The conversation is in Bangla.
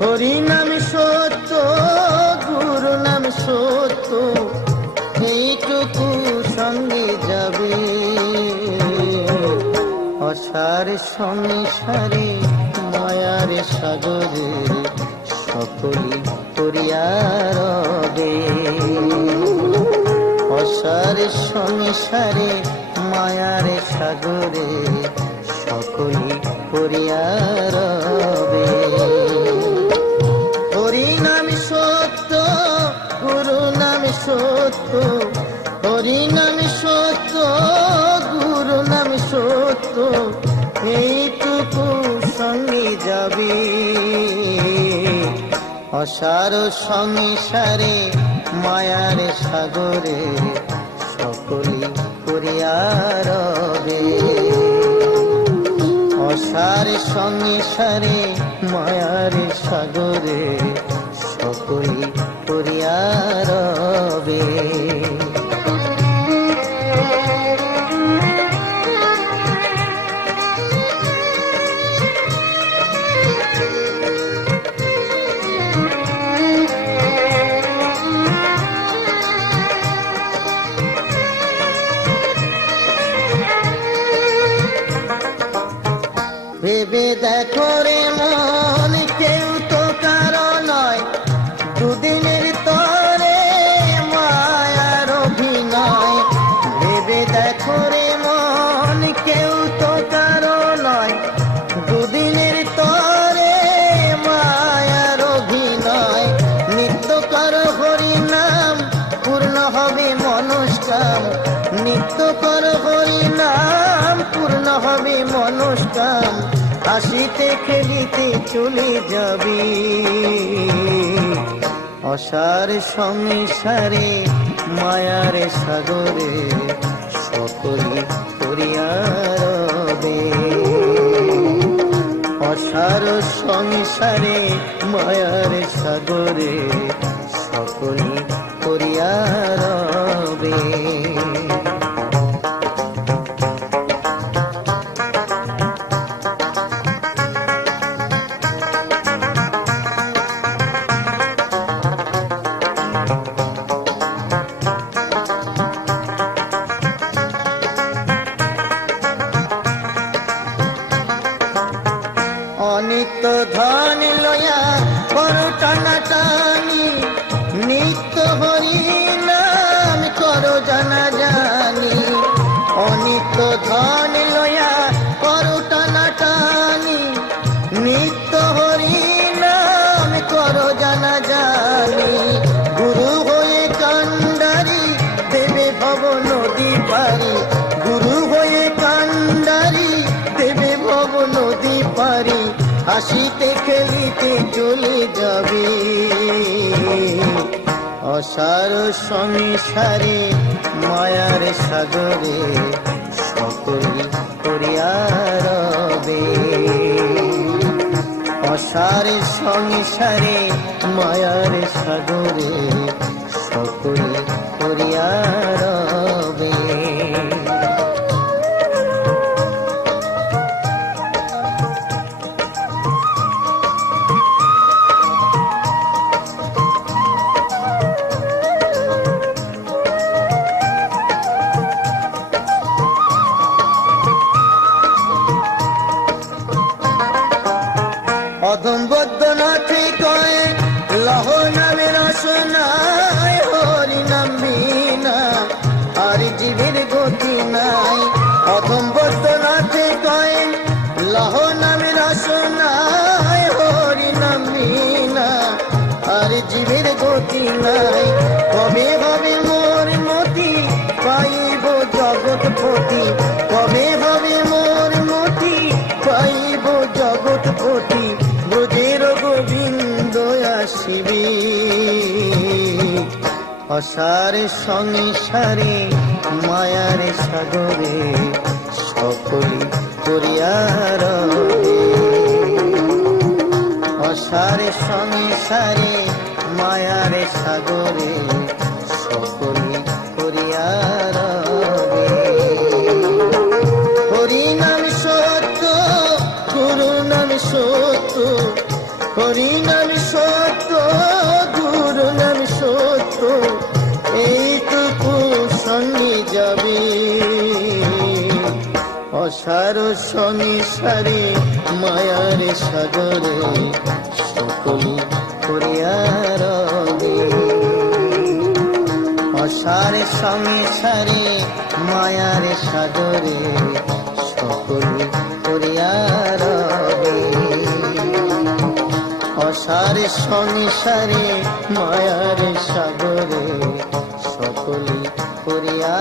হরি নাম সত্য, গুরু নাম সত্য, এইটুকু সঙ্গে যাবে। অসার সংসারে মায়ার সাগরে সকলি করিয়া রবে। অসার সংসারে মায়ার সাগরে সকলি করিয়া রবে। হরি নাম সত্য, গুরু নাম সত্য, হরি নাম সত্য, গুরু নাম সত্য, এইটুকু সঙ্গে যাবে। অসার সংসারে মায়ার সাগরে সকলি করিয়া রবে। অসার সংসারে মায়ার সাগরে সকলি করিয়া রবে। ভেবে দেখো রে মন, কেউ তো কারো নয়, দুদিনের তরে মায়ার অভিনয়। ভেবে দেখো রে মন, কেউ তো কারো নয়, দুদিনের তরে মায়ার অভিনয়। নিত্য কর হরি নাম, পূর্ণ হবে মনস্কাম। নিত্য কর হরি নাম, পূর্ণ হবে মনস্কাম। হাসিতে খেলিতে চলে যাবি। অসার সংসারে মায়ার সাগরে সকলি করিয়া রবে। অসার সংসারে মায়ার সাগরে সকলি করিয়া রবে। অনিত্য ধন লয়া করো টানাটানি, নিত্য হরি নাম করো জানা জানি। অনিত্য ধন লয়া করো টানাটানি, নিত্য হরি নাম করো জানা জানি। গুরু হয়ে কান্ডারি দেবে ভব নদী পারি, গুরু হয়ে কান্ডারি দেবে ভব নদী পারি। হাসিতে খেলিতে চলে যাবে। অসার সংসারে মায়ার সাগরে সকলি করিয়া রবে। অসার সংসারে মায়ার সাগরে সকলি করিয়া রবে। অধম বৈদ্যনাথে কয় লহ নামের রসনায়, হরি নাম বিনা আর জীবের গতি নাই। অধম বৈদ্যনাথে কয় লহ নামের রসনায়, হরি নাম বিনা আর জীবের গতি নাই। কবে হবে মোর মতি পাইব জগৎপতি, কবে হবে মোর মতি পাইব জগৎপতি। ব্রজের গোবিন্দ আসিবি। অসার সংসারে মায়ার সাগরে সকলি করিয়া রবে। অসার সংসারে মায়ার সাগরে সকলি করিয়া রবে। হরি নাম সত্য, গুরু নাম সত্য, হরিনাম সত্য, গুরু নাম সত্য, এইটুকু সঙ্গে যাবে। অসার সংসারে মায়ার সাগরে সকলি করিয়া রবে। অসার সংসারে মায়ার সাগরে সকলি করিয়া রবে। অসার সংসারে মায়ার সাগরে সকলি করিয়া